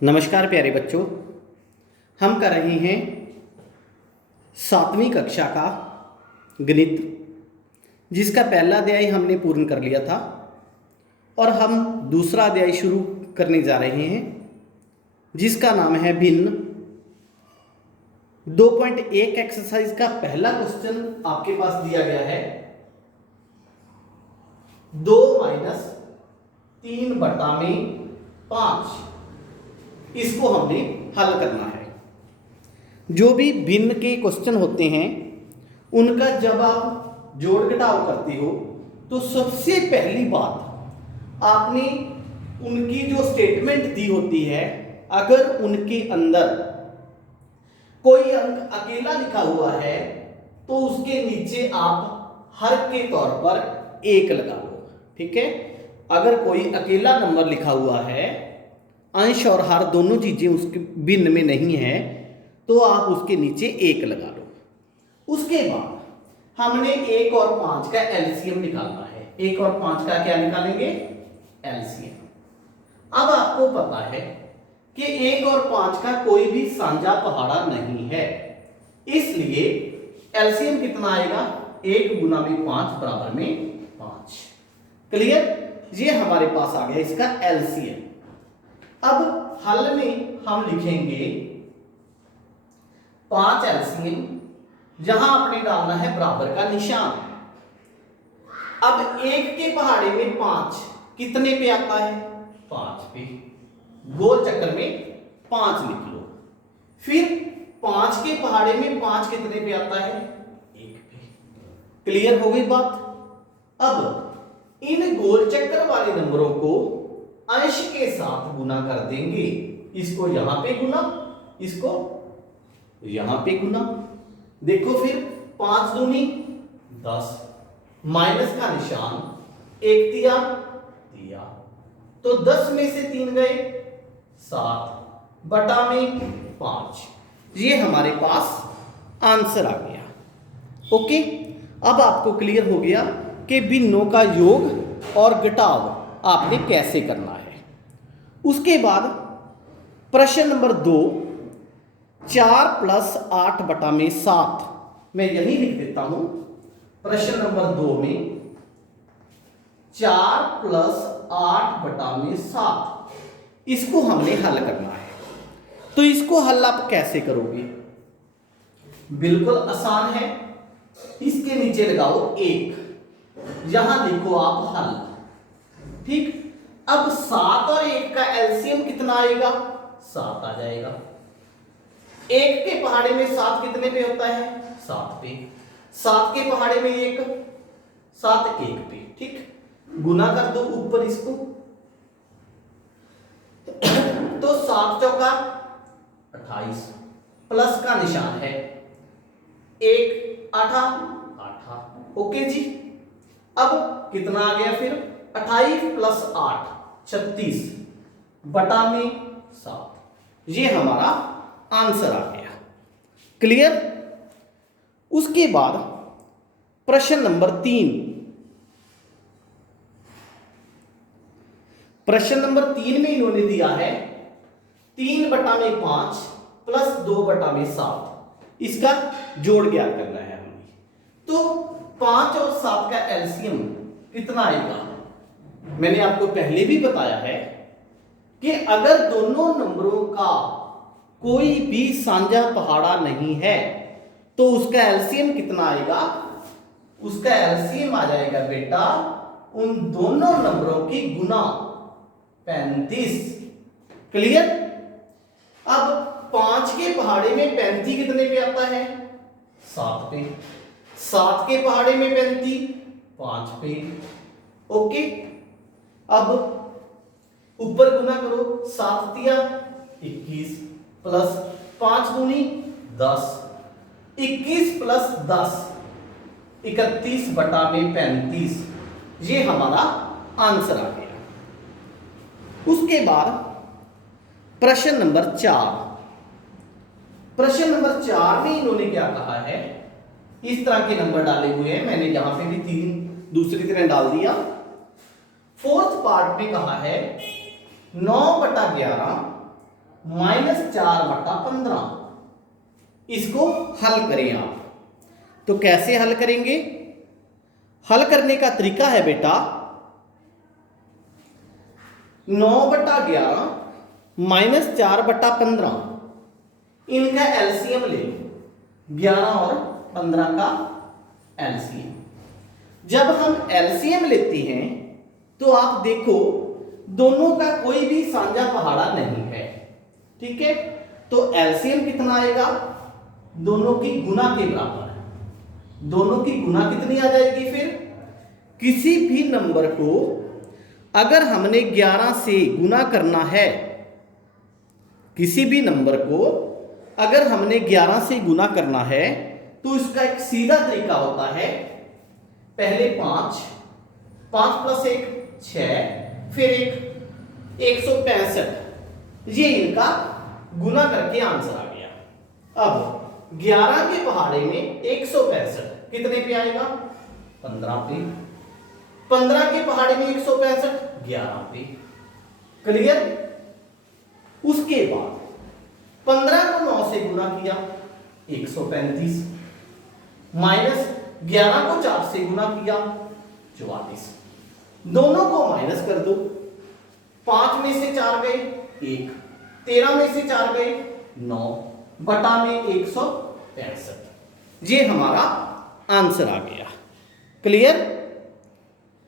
नमस्कार प्यारे बच्चों, हम कर रहे हैं 7वीं कक्षा का गणित, जिसका पहला अध्याय हमने पूर्ण कर लिया था और हम दूसरा अध्याय शुरू करने जा रहे हैं जिसका नाम है भिन्न। 2.1 एक्सरसाइज का पहला क्वेश्चन आपके पास दिया गया है 2 - 3/5। इसको हमने हल करना है। जो भी भिन्न के क्वेश्चन होते हैं उनका जब आप जोड़ घटाव करते हो तो सबसे पहली बात आपने उनकी जो स्टेटमेंट दी होती है, अगर उनके अंदर कोई अंक अकेला लिखा हुआ है तो उसके नीचे आप हर के तौर पर 1 लगा लो। ठीक है, अगर कोई अकेला नंबर लिखा हुआ है, अंश और हर दोनों चीजें उसके भिन्न में नहीं है, तो आप उसके नीचे 1 लगा लो। उसके बाद हमने 1 और 5 का एलसीएम निकालना है। 1 और 5 का क्या निकालेंगे? एलसीएम। अब आपको पता है कि 1 और 5 का कोई भी साझा पहाड़ा नहीं है, इसलिए एलसीएम कितना आएगा? 1 × 5 = 5। क्लियर? ये हमारे पास आ गया इसका एलसीएम। अब हल में हम लिखेंगे 5 एलसीएम, जहां आपने डालना है बराबर का निशान। अब 1 के पहाड़े में 5 कितने पे आता है? 5 पे। गोल चक्कर में 5 लिख लो। फिर 5 के पहाड़े में 5 कितने पे आता है? 1 पे। क्लियर हो गई बात? अब इन गोल चक्कर वाले नंबरों को अंश के साथ गुना कर देंगे। इसको यहां पे गुना, इसको यहां पे गुना। देखो फिर 5 दूनी 10, माइनस का निशान, 1 दिया, तो 10 में से 3 गए 7 बटा में 5। ये हमारे पास आंसर आ गया। ओके, अब आपको क्लियर हो गया कि भिन्नों का योग और घटाव आपने कैसे करना है। उसके बाद प्रश्न नंबर 2, 4 + 8/7। मैं यही लिख देता हूं। प्रश्न नंबर 2 में 4 + 8/7, इसको हमने हल करना है। तो इसको हल आप कैसे करोगे? बिल्कुल आसान है। इसके नीचे लगाओ 1, यहां लिखो आप हल। ठीक, अब 7 और 1 का एलसीएम कितना आएगा? 7 आ जाएगा। 1 के पहाड़े में 7 कितने पे होता है? 7 पे। 7 के पहाड़े में 1, 7 1 पे। ठीक, गुना कर दो ऊपर इसको। तो 7 चौका 28, प्लस का निशान है, 1 8 8। ओके जी। अब कितना आ गया फिर? 28 + 8 36 बटा में 7। ये हमारा आंसर आ गया। क्लियर? उसके बाद प्रश्न नंबर 3। प्रश्न नंबर 3 में इन्होंने दिया है 3/5 + 2/7। इसका जोड़ ज्ञात करना है हमें। तो 5 और 7 का एलसीएम कितना आएगा? मैंने आपको पहले भी बताया है कि अगर दोनों नंबरों का कोई भी साझा पहाड़ा नहीं है तो उसका एलसीएम कितना आएगा? उसका एलसीएम आ जाएगा बेटा उन दोनों नंबरों की गुना 35। क्लियर? अब 5 के पहाड़े में 35 कितने पे आता है? 7 पे। 7 के पहाड़े में 35 5 पे। ओके, अब ऊपर गुना करो। 7 दिया 21 प्लस 5 दूनी 10, 21 + 10 31 बटा में 35। ये हमारा आंसर आ गया। उसके बाद प्रश्न नंबर 4। प्रश्न नंबर 4 में इन्होंने क्या कहा है? इस तरह के नंबर डाले हुए हैं। मैंने यहां पे भी 3 दूसरी तरह डाल दिया। 4th पार्ट में कहा है 9/11 -4/15। इसको हल करें आप, तो कैसे हल करेंगे? हल करने का तरीका है बेटा 9/11 -4/15, इनका एलसीएम ले लो, 11 और 15 का एलसीएम। जब हम एलसीएम लेते हैं तो आप देखो दोनों का कोई भी साझा पहाड़ा नहीं है, ठीक है। तो एलसीएम कितना आएगा? दोनों की गुना के बराबर है। दोनों की गुना कितनी आ जाएगी? फिर किसी भी नंबर को अगर हमने 11 से गुना करना है, किसी भी नंबर को अगर हमने 11 से गुना करना है तो इसका एक सीधा तरीका होता है, पहले 5 + 1 6, फिर एक 165, ये इनका गुना करके आंसर आ गया। अब 11 के पहाड़े में 165 कितने पे आएगा? 15 पे। 15 के पहाड़े में 165 11 पे। क्लियर? उसके बाद 15 को 9 से गुना किया 135, माइनस 11 को 4 से गुना किया 44। दोनों को माइनस कर दो, 5 में से 4 गए 1, 13 में से 4 गए 9, बटा में 165। ये हमारा आंसर आ गया। क्लियर?